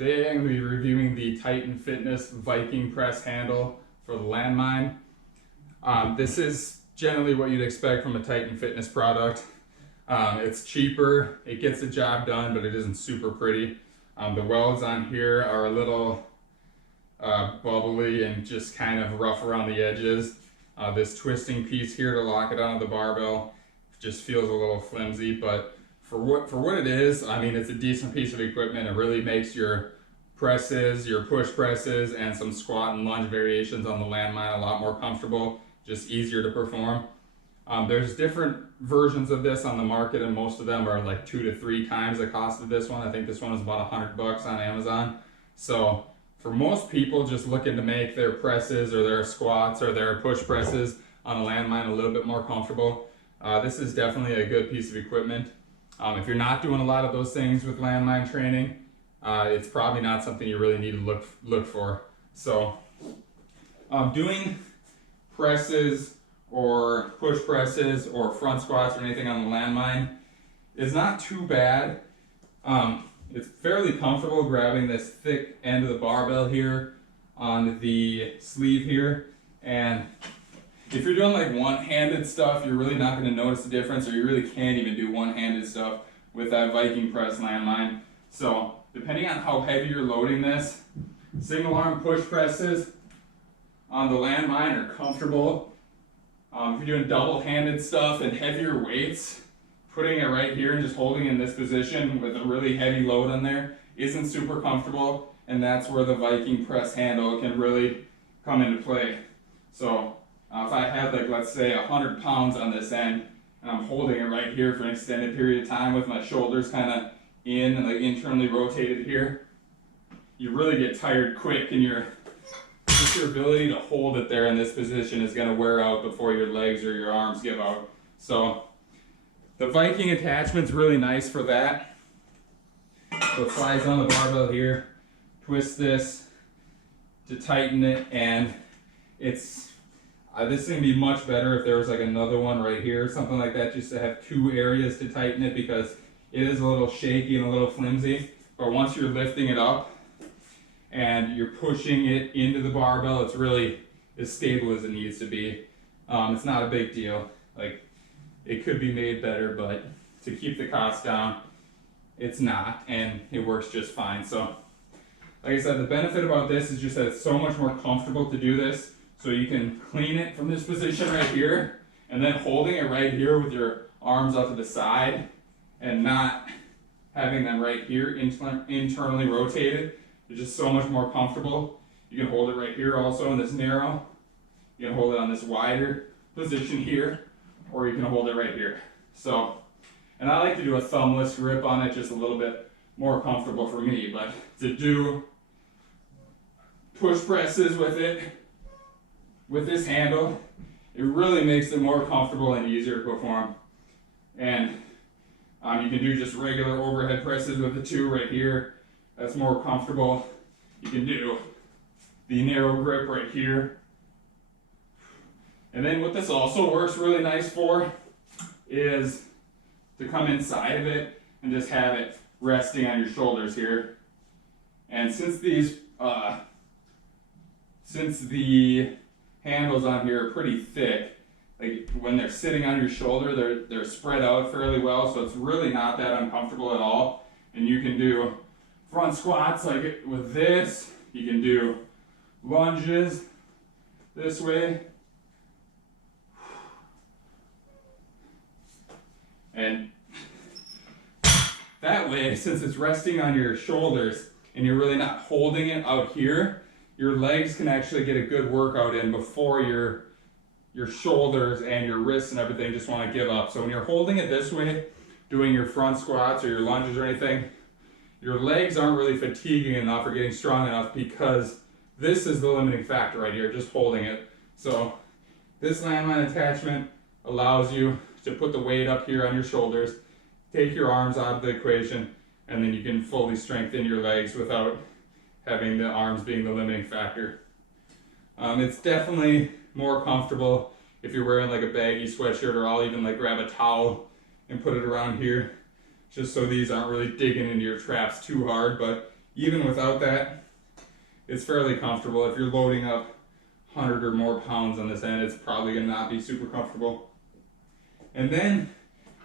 Today I'm going to be reviewing the Titan Fitness Viking press handle for the Landmine. This is generally what you'd expect from a Titan Fitness product. It's cheaper, it gets the job done, but it isn't super pretty. The welds on here are a little bubbly and just kind of rough around the edges. This twisting piece here to lock it onto the barbell just feels a little flimsy, but for what it is, I mean, it's a decent piece of equipment. It really makes your presses, your push presses, and some squat and lunge variations on the Landmine a lot more comfortable, just easier to perform. There's different versions of this on the market, and most of them are like 2 to 3 times the cost of this one. I think this one is about $100 on Amazon. So for most people just looking to make their presses or their squats or their push presses on a Landmine a little bit more comfortable, this is definitely a good piece of equipment. If you're not doing a lot of those things with Landmine training, it's probably not something you really need to look for. So doing presses or push presses or front squats or anything on the Landmine is not too bad. It's fairly comfortable grabbing this thick end of the barbell here on the sleeve here, and if you're doing like one-handed stuff, you're really not going to notice the difference, or you really can't even do one-handed stuff with that Viking press Landmine. So depending on how heavy you're loading this, single arm push presses on the Landmine are comfortable. If you're doing double-handed stuff and heavier weights, putting it right here and just holding in this position with a really heavy load on there isn't super comfortable, and that's where the Viking press handle can really come into play. So if I had, like, let's say 100 pounds on this end, and I'm holding it right here for an extended period of time with my shoulders kind of in and like internally rotated here, you really get tired quick, and your ability to hold it there in this position is going to wear out before your legs or your arms give out. So the Viking attachment's really nice for that. So it slides on the barbell here, twist this to tighten it, and it's this thing would be much better if there was like another one right here, something like that, just to have 2 areas to tighten it, because it is a little shaky and a little flimsy. But once you're lifting it up and you're pushing it into the barbell, it's really as stable as it needs to be. It's not a big deal. Like, it could be made better, but to keep the cost down, it's not, and it works just fine. So like I said, the benefit about this is just that it's so much more comfortable to do this. So you can clean it from this position right here, and then holding it right here with your arms out to the side and not having them right here internally rotated. It's just so much more comfortable. You can hold it right here also in this narrow. You can hold it on this wider position here, or you can hold it right here. So, and I like to do a thumbless grip on it, just a little bit more comfortable for me, but to do push presses with it, with this handle, it really makes it more comfortable and easier to perform. And you can do just regular overhead presses with the 2 right here. That's more comfortable. You can do the narrow grip right here. And then what this also works really nice for is to come inside of it and just have it resting on your shoulders here. And since the handles on here are pretty thick, like when they're sitting on your shoulder, they're spread out fairly well, so it's really not that uncomfortable at all. And you can do front squats like with this. You can do lunges this way. And that way, since it's resting on your shoulders and you're really not holding it out here, your legs can actually get a good workout in before your shoulders and your wrists and everything just want to give up. So when you're holding it this way, doing your front squats or your lunges or anything, your legs aren't really fatiguing enough or getting strong enough, because this is the limiting factor right here, just holding it. So this Landmine attachment allows you to put the weight up here on your shoulders, take your arms out of the equation, and then you can fully strengthen your legs without having the arms being the limiting factor. It's definitely more comfortable if you're wearing like a baggy sweatshirt, or I'll even like grab a towel and put it around here, just so these aren't really digging into your traps too hard. But even without that, it's fairly comfortable. If you're loading up 100 or more pounds on this end, it's probably going to not be super comfortable. And then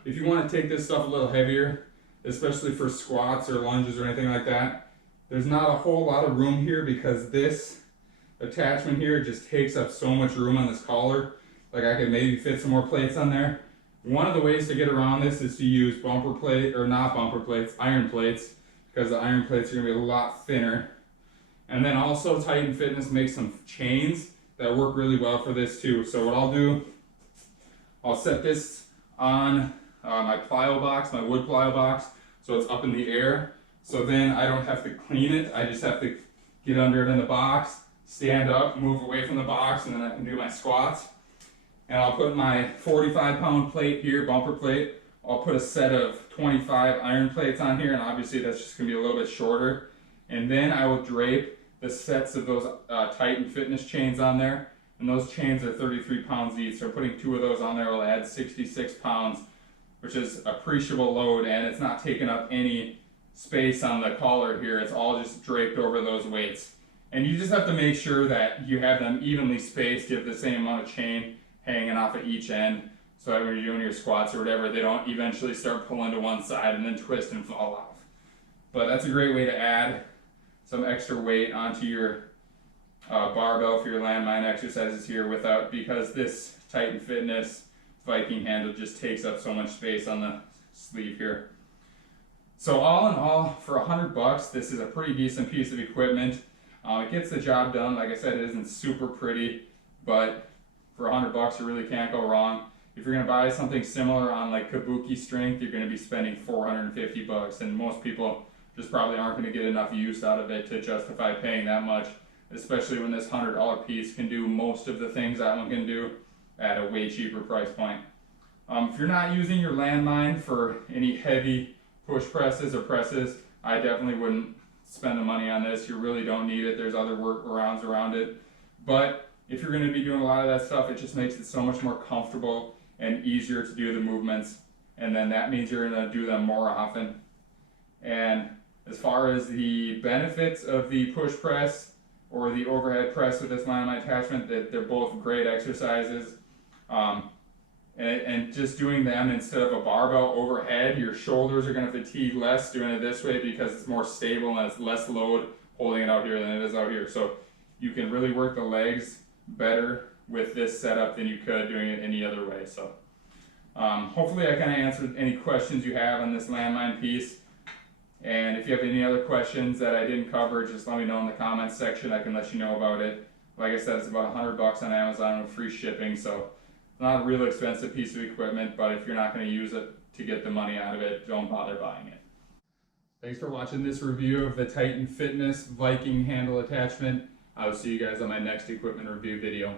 if you want to take this stuff a little heavier, especially for squats or lunges or anything like that, there's not a whole lot of room here because this attachment here just takes up so much room on this collar. Like I could maybe fit some more plates on there. One of the ways to get around this is to use bumper plate, or not bumper plates, iron plates, because the iron plates are going to be a lot thinner. And then also Titan Fitness makes some chains that work really well for this too. So what I'll do, I'll set this on my plyo box, my wood plyo box, so it's up in the air. So then I don't have to clean it. I just have to get under it in the box, stand up, move away from the box, and then I can do my squats. And I'll put my 45-pound plate here, bumper plate. I'll put a set of 25 iron plates on here, and obviously that's just going to be a little bit shorter. And then I will drape the sets of those Titan Fitness chains on there. And those chains are 33 pounds each, so putting 2 of those on there will add 66 pounds, which is appreciable load, and it's not taking up any space on the collar here. It's all just draped over those weights. And you just have to make sure that you have them evenly spaced. You have the same amount of chain hanging off at each end, so that when you're doing your squats or whatever, they don't eventually start pulling to one side and then twist and fall off. But that's a great way to add some extra weight onto your barbell for your landmine exercises here because this Titan Fitness Viking handle just takes up so much space on the sleeve here. So all in all, for $100, this is a pretty decent piece of equipment. It gets the job done. Like I said, it isn't super pretty, but for $100, you really can't go wrong. If you're gonna buy something similar on like Kabuki strength, you're gonna be spending $450, and most people just probably aren't gonna get enough use out of it to justify paying that much, especially when this $100 piece can do most of the things that one can do at a way cheaper price point. If you're not using your landmine for any heavy push presses or presses, I definitely wouldn't spend the money on this. You really don't need it. There's other workarounds around it. But if you're going to be doing a lot of that stuff, it just makes it so much more comfortable and easier to do the movements. And then that means you're going to do them more often. And as far as the benefits of the push press or the overhead press with this landmine attachment, that they're both great exercises. And just doing them instead of a barbell overhead, your shoulders are going to fatigue less doing it this way because it's more stable and it's less load holding it out here than it is out here. So you can really work the legs better with this setup than you could doing it any other way. So hopefully I kind of answered any questions you have on this landmine piece. And if you have any other questions that I didn't cover, just let me know in the comments section. I can let you know about it. Like I said, it's about $100 on Amazon with free shipping, so it's not a real expensive piece of equipment, but if you're not going to use it to get the money out of it, don't bother buying it. Thanks for watching this review of the Titan Fitness Viking handle attachment. I will see you guys on my next equipment review video.